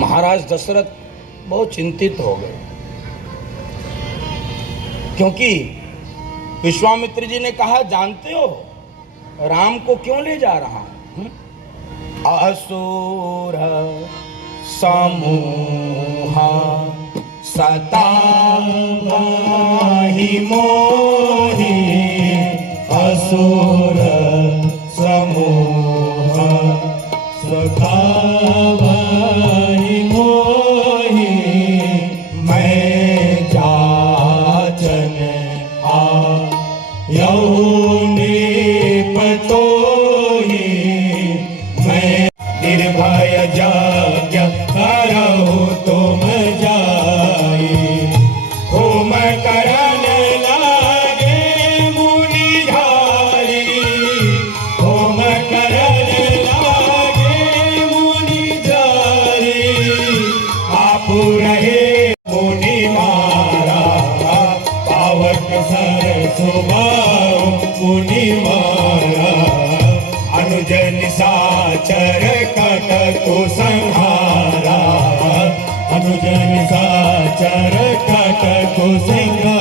महाराज दशरथ बहुत चिंतित हो गए, क्योंकि विश्वामित्र जी ने कहा, जानते हो राम को क्यों ले जा रहा हूं? असुर समूहा सताहि मोहि, असुर समूहा सताहि मोहि, मैं जाचन आयौ निपतोहि, मैं निर्भय यज्ञ करहु तुम जाई, होम करन लागे मुनिझारी, होम करन लागे मुनिझारी, आप रहे मुनि मारा, पावक सर सुभाव मुनि मारा, अनुज निशाचर कटकु संहारा, अनुज निशाचर कटकु संहारा।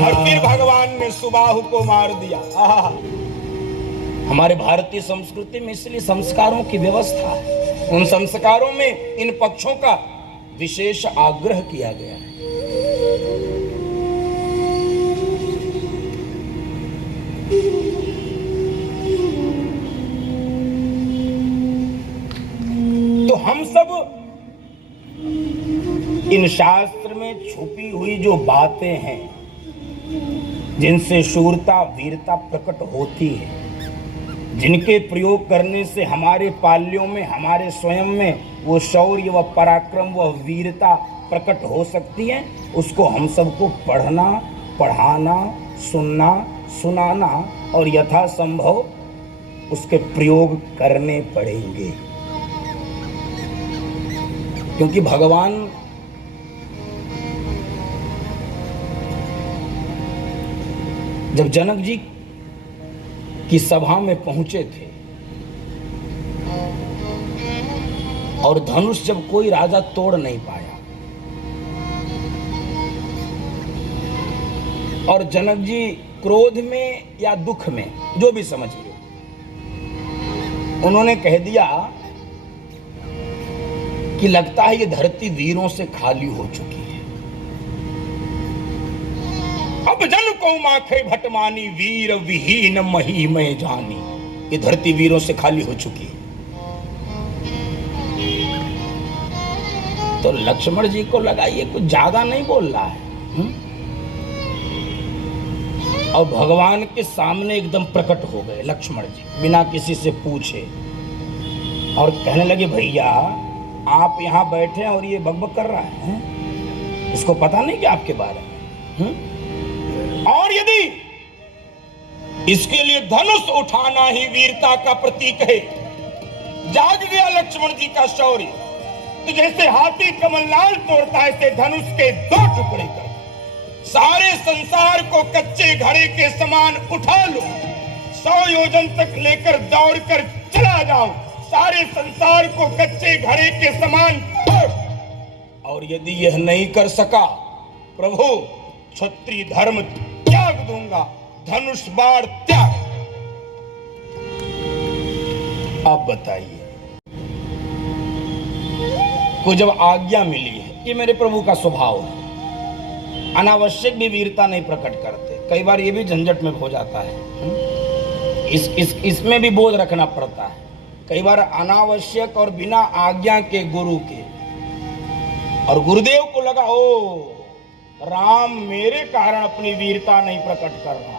और फिर भगवान ने सुबाहु को मार दिया। हमारे भारतीय संस्कृति में इसलिए संस्कारों की व्यवस्था है, उन संस्कारों में इन पक्षों का विशेष आग्रह किया गया है। तो हम सब इन शास्त्र में छुपी हुई जो बातें हैं, जिनसे शूरता वीरता प्रकट होती है, जिनके प्रयोग करने से हमारे पाल्यों में, हमारे स्वयं में वो शौर्य व पराक्रम व वीरता प्रकट हो सकती है, उसको हम सबको पढ़ना, पढ़ाना, सुनना, सुनाना और यथासंभव उसके प्रयोग करने पड़ेंगे। क्योंकि भगवान जब जनक जी की सभा में पहुंचे थे और धनुष जब कोई राजा तोड़ नहीं पाया, और जनक जी क्रोध में या दुख में, जो भी समझिए, उन्होंने कह दिया कि लगता है ये धरती वीरों से खाली हो चुकी है, अब जन को माखे भटमानी, वीर विहीन मही में जानी, ये धरती वीरों से खाली हो चुकी है। तो लक्ष्मण जी को लगा ये कुछ ज्यादा नहीं बोल रहा है, और भगवान के सामने एकदम प्रकट हो गए लक्ष्मण जी, बिना किसी से पूछे, और कहने लगे, भैया आप यहाँ बैठे और ये बकबक कर रहा है, इसको पता नहीं क्या आपके बारे में? और यदि इसके लिए धनुष उठाना ही वीरता का प्रतीक है, जाग गया लक्ष्मण जी का शौर्य, तो जैसे हाथी कमलनाल तोड़ता है, ऐसे धनुष के 2 टुकड़े कर सारे संसार को कच्चे घड़े के समान उठा लो, 100 योजन तक लेकर दौड़कर चला जाओ, सारे संसार को कच्चे घड़े के समान तोड़। और यदि यह नहीं कर सका, प्रभु क्षत्रिय धर्म त्याग दूंगा, धनुष बाण त्याग। आप बताइए, को जब आज्ञा मिली है, ये मेरे प्रभु का स्वभाव है, अनावश्यक भी वीरता नहीं प्रकट करते। कई बार ये भी झंझट में हो जाता है, इसमें भी बोध रखना पड़ता है। कई बार अनावश्यक और बिना आज्ञा के गुरु के, और गुरुदेव को लगा, ओ राम मेरे कारण अपनी वीरता नहीं प्रकट कर रहा,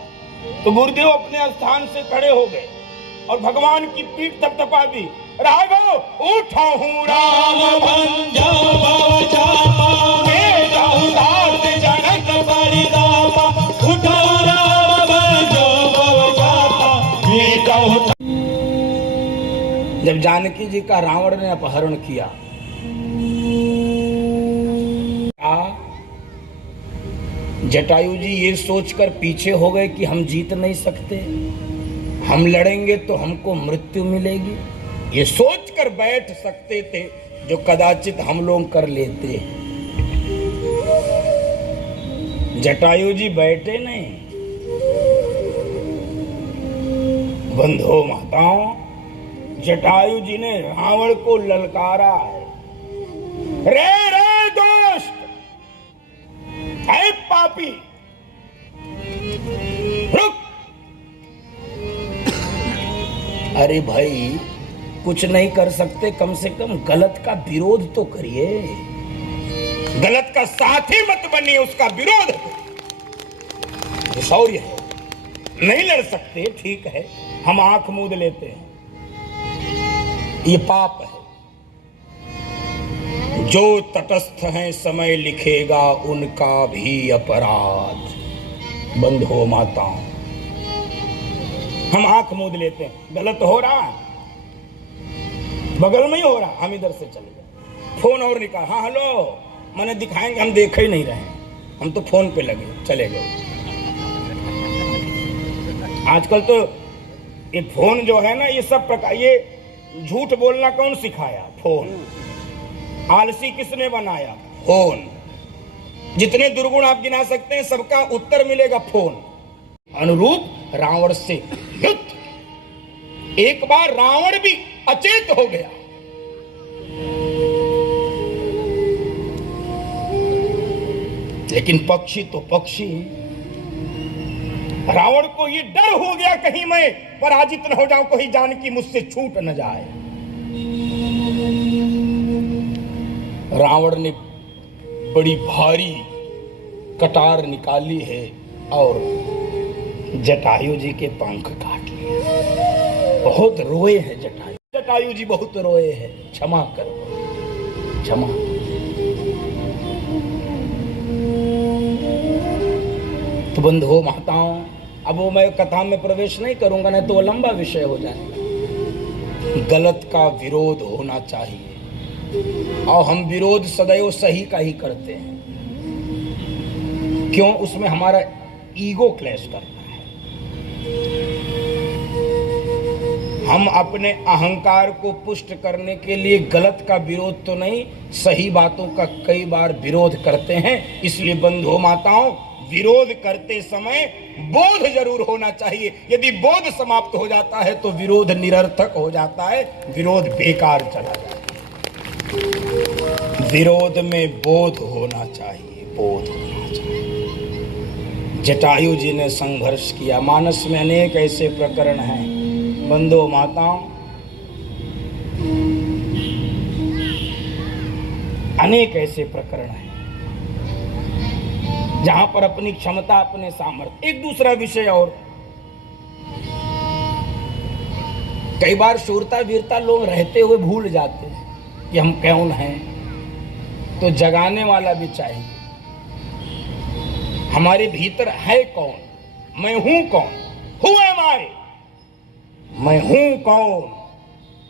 तो गुरुदेव अपने स्थान से खड़े हो गए और भगवान की पीठ थपथपा दी, राघव उठा हूं राम भंजा भव चापा, मैं जाऊं दास जनक परितापा, उठा राम भंजा भव चापा, मैं जाऊं। जब जानकी जी का रावण ने अपहरण किया, जटायु जी ये सोचकर पीछे हो गए कि हम जीत नहीं सकते, हम लड़ेंगे तो हमको मृत्यु मिलेगी, ये सोचकर बैठ सकते थे, जो कदाचित हम लोग कर लेते हैं। जटायु जी बैठे नहीं, बंधो माताओं, जटायु जी ने रावण को ललकारा है। रे रे दोस्त, ऐ पापी, रुक। अरे भाई, कुछ नहीं कर सकते, कम से कम गलत का विरोध तो करिए। गलत का साथी मत बनिए, उसका विरोध। शौर्य है। नहीं लड़ सकते, ठीक है, हम आंख मूंद लेते हैं, ये पाप है। जो तटस्थ हैं समय लिखेगा उनका भी अपराध। बंधो माताओं, हम आंख मूंद लेते हैं, गलत हो रहा है, बगल में ही हो रहा, हम इधर से चले गए, फोन और निकाल, हाँ हेलो, मैंने दिखाएंगे, हम देख ही नहीं रहे, हम तो फोन पे लगे, चले गए। आजकल तो ये फोन जो है ना, ये सब प्रकार, ये झूठ बोलना कौन सिखाया? फोन। आलसी किसने बनाया? फोन। जितने दुर्गुण आप गिना सकते हैं, सबका उत्तर मिलेगा फोन। अनुरूप रावण से युद्ध। एक बार रावण भी अचेत हो गया। लेकिन पक्षी तो पक्षी, रावण को ये डर हो गया कहीं मैं पराजित न हो जाऊं, कहीं जानकी मुझसे छूट न जाए। रावण ने बड़ी भारी कटार निकाली है और जटायु जी के पंख काट लिए। बहुत रोए हैं जटायु, जटायु जी बहुत रोए हैं, क्षमा करो, क्षमा। तो बंधुओं माताओं, अब वो मैं कथा में प्रवेश नहीं करूंगा, नहीं तो वो लंबा विषय हो जाएगा। गलत का विरोध होना चाहिए, और हम विरोध सदैव सही का ही करते हैं। क्यों? उसमें हमारा ईगो क्लैश करता है। हम अपने अहंकार को पुष्ट करने के लिए गलत का विरोध तो नहीं, सही बातों का कई बार विरोध करते हैं। इसलिए बंधुओं माताओं, विरोध करते समय बोध जरूर होना चाहिए। यदि बोध समाप्त हो जाता है तो विरोध निरर्थक हो जाता है, विरोध बेकार चला जाता है। विरोध में बोध होना चाहिए, बोध होना चाहिए। जटायु जी ने संघर्ष किया। मानस में अनेक ऐसे प्रकरण हैं बंधुओं माताओं, अनेक ऐसे प्रकरण हैं जहां पर अपनी क्षमता, अपने सामर्थ्य। एक दूसरा विषय और, कई बार शूरता वीरता लोग रहते हुए भूल जाते हैं कि हम कौन हैं, तो जगाने वाला भी चाहिए। हमारे भीतर है कौन? मैं हूं कौन? हु एम आई? मैं हूं कौन?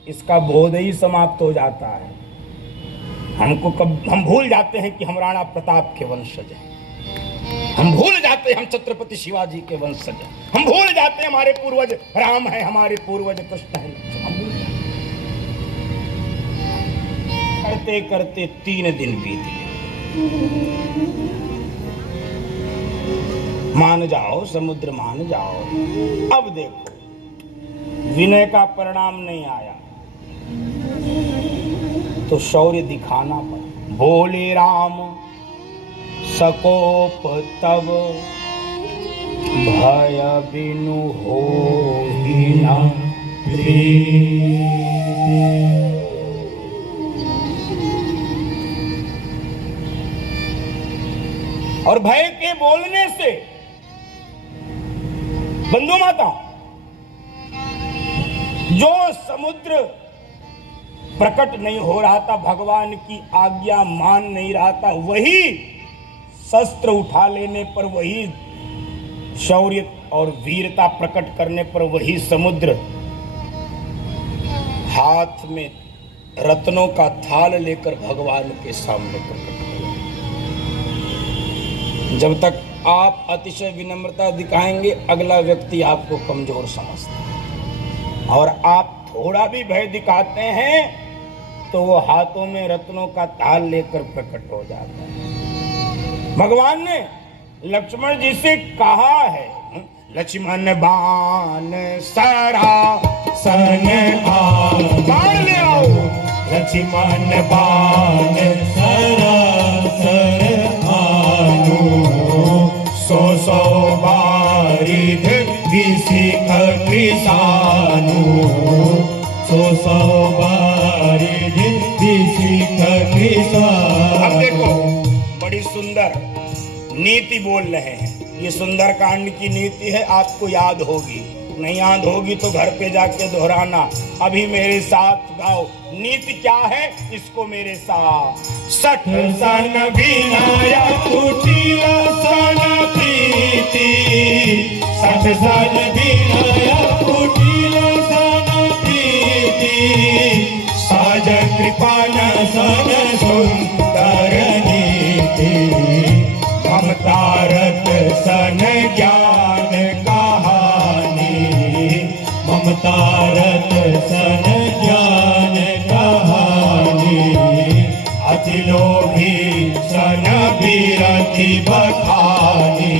इसका बोध ही समाप्त हो जाता है। हम भूल जाते हैं कि हम राणा प्रताप के वंशज हैं, हम भूल जाते हैं हम छत्रपति शिवाजी के वंशज हैं, हम भूल जाते हैं हमारे पूर्वज राम है, हमारे पूर्वज कृष्ण है। करते करते 3 दिन बीत गए। मान जाओ समुद्र, मान जाओ। अब देखो, विनय का परिणाम नहीं आया तो शौर्य दिखाना पड़ा। बोले राम सकोप तब, भय बिनु होहि न प्रीति। और भय के बोलने से बंधु माताओं, जो समुद्र प्रकट नहीं हो रहा था, भगवान की आज्ञा मान नहीं रहा था, वही शस्त्र उठा लेने पर, वही शौर्य और वीरता प्रकट करने पर, वही समुद्र हाथ में रत्नों का थाल लेकर भगवान के सामने प्रकट हुआ। जब तक आप अतिशय विनम्रता दिखाएंगे, अगला व्यक्ति आपको कमजोर समझता है, और आप थोड़ा भी भय दिखाते हैं तो वो हाथों में रत्नों का ताल लेकर प्रकट हो जाता है। भगवान ने लक्ष्मण जी से कहा है, लक्ष्मण बाण सरा सन बाण ले आओ, लक्ष्मण बाण सरा सन आनु, सो सो बारिध विसिख कृसानु, सो सो बारिध विसिख कृसानु। अब देखो बड़ी सुंदर नीति बोल रहे हैं। ये सुंदर कांड की नीति है, आपको याद होगी, नहीं याद होगी तो घर पे जाके दोहराना। अभी मेरे साथ गाओ, नीति क्या है इसको मेरे साथ। सठ सन विनाया कुटिल सन प्रीति, सठ सन विनाया कुटिल सन प्रीति, साज कृपान सन सुंदर नीति, ममतारत सन ज्ञान कहानी, ममतारत सन ज्ञान कहानी, अति लोभी सन विरति बखानी,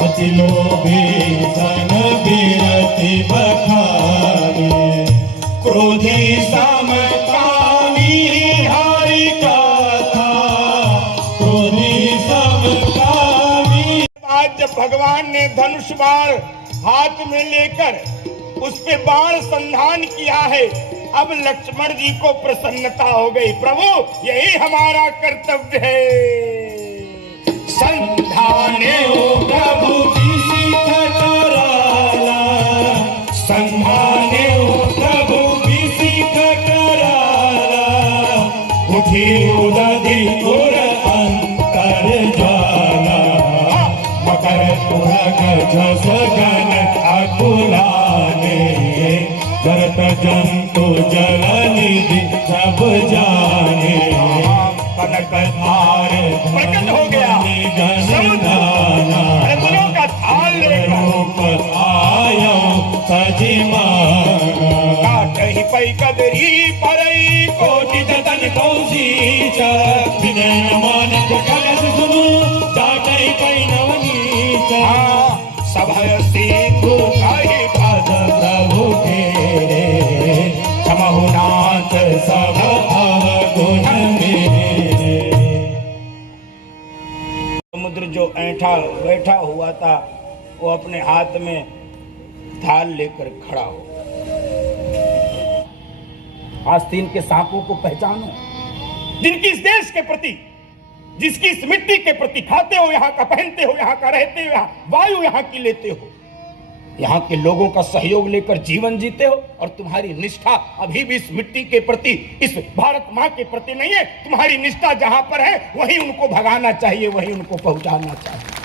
अति लोभी सन विरति बखानी, क्रोधी समकामी हरि कथा, क्रोधी समकामी। आज जब भगवान ने धनुष बाण हाथ में लेकर उस पे बाण संधान किया है, अब लक्ष्मण जी को प्रसन्नता हो गई। प्रभु यही हमारा कर्तव्य है। संधाने हो प्रभु विसिख कराला, संधाने हो प्रभु विसिख कराला, उठी उदधि पुर अंतर ज्वाला, मकर पुरग जस गण अकुलाने, करत जंतु जल निधि सब जाने, कनक धार प्रकट हो गया गणना, रत्नों का थाल लेकर रूप आयो सजिमाना, काटहि पै कदरी परई कोटि जतन कौशीच, विनय मानक कलश सुनु, चाटहि पै नवनीच, सभय सिंधु कहि पद प्रभु तेरे, क्षमहु नाथ सब अवगुण मेरे। समुद्र जो ऐंठा बैठा हुआ था वो अपने हाथ में थाल लेकर खड़ा हो। आस्तीन के सांपों को पहचानो, जिनकी इस देश के प्रति, जिसकी इस मिट्टी के प्रति खाते हो यहाँ का, पहनते हो यहाँ का, रहते हो यहाँ, वायु यहाँ की लेते हो, यहाँ के लोगों का सहयोग लेकर जीवन जीते हो, और तुम्हारी निष्ठा अभी भी इस मिट्टी के प्रति, इस भारत माँ के प्रति नहीं है। तुम्हारी निष्ठा जहां पर है वहीं उनको भगाना चाहिए, वहीं उनको पहुंचाना चाहिए।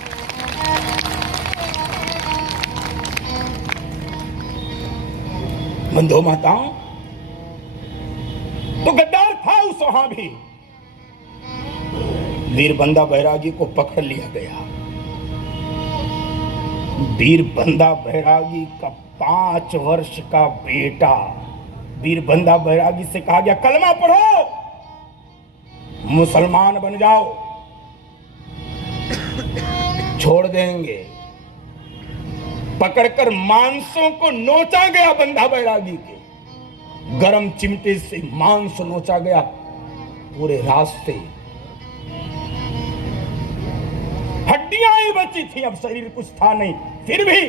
बंधु माताओं, तो गद्दार था उस वहां भी। वीर बंदा बैरागी को पकड़ लिया गया। वीर बंदा बैरागी का 5 वर्ष का बेटा, वीर बंदा बैरागी से कहा गया कलमा पढ़ो, मुसलमान बन जाओ, छोड़ देंगे। पकड़कर मांसों को नोचा गया बंदा बैरागी के, गरम चिमटे से मांस नोचा गया पूरे रास्ते। हड्डियां ही बची थी, अब शरीर कुछ था नहीं। फिर भी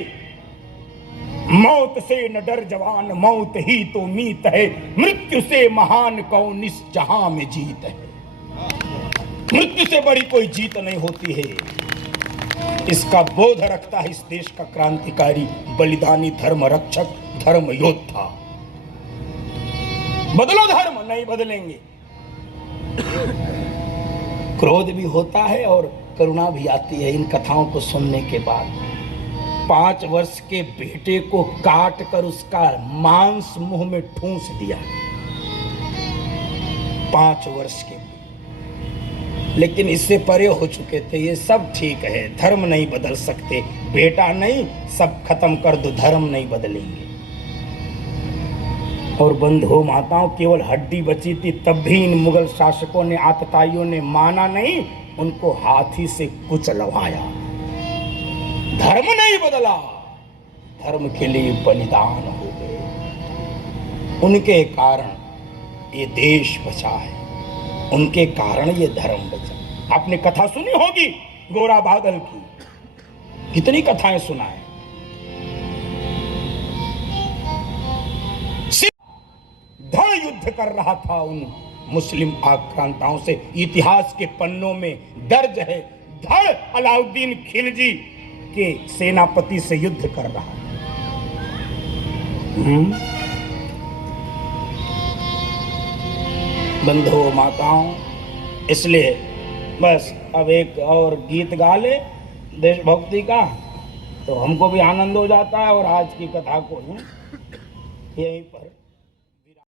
मौत से न डर जवान, मौत ही तो मीत है, मृत्यु से महान कौन इस जहां में जीत है। मृत्यु से बड़ी कोई जीत नहीं होती है। इसका बोध रखता है इस देश का क्रांतिकारी, बलिदानी, धर्म रक्षक, धर्म योद्धा। बदलो धर्म, नहीं बदलेंगे। क्रोध भी होता है और करुणा भी आती है इन कथाओं को सुनने के बाद। 5 वर्ष के बेटे को काट कर उसका मांस मुंह में ठूंस दिया, 5 वर्ष के। लेकिन इससे परे हो चुके थे, ये सब ठीक है, धर्म नहीं बदल सकते। बेटा नहीं, सब खत्म कर दो, धर्म नहीं बदलेंगे। और बंधु माताओं, केवल हड्डी बची थी तब भी इन मुगल शासकों ने, आतताइयों ने माना नहीं, उनको हाथी से कुचलवाया। धर्म नहीं बदला, धर्म के लिए बलिदान हो गए। उनके कारण ये देश बचा है, उनके कारण ये धर्म बचा। आपने कथा सुनी होगी गोरा बादल की, कितनी कथाएं सुनाए। धड़ युद्ध कर रहा था उन मुस्लिम आक्रांताओं से, इतिहास के पन्नों में दर्ज है। धड़ अलाउद्दीन खिलजी के सेनापति से युद्ध कर रहा है। बंधु माताओं, इसलिए बस अब एक और गीत गा ले देशभक्ति का, तो हमको भी आनंद हो जाता है और आज की कथा को यहीं पर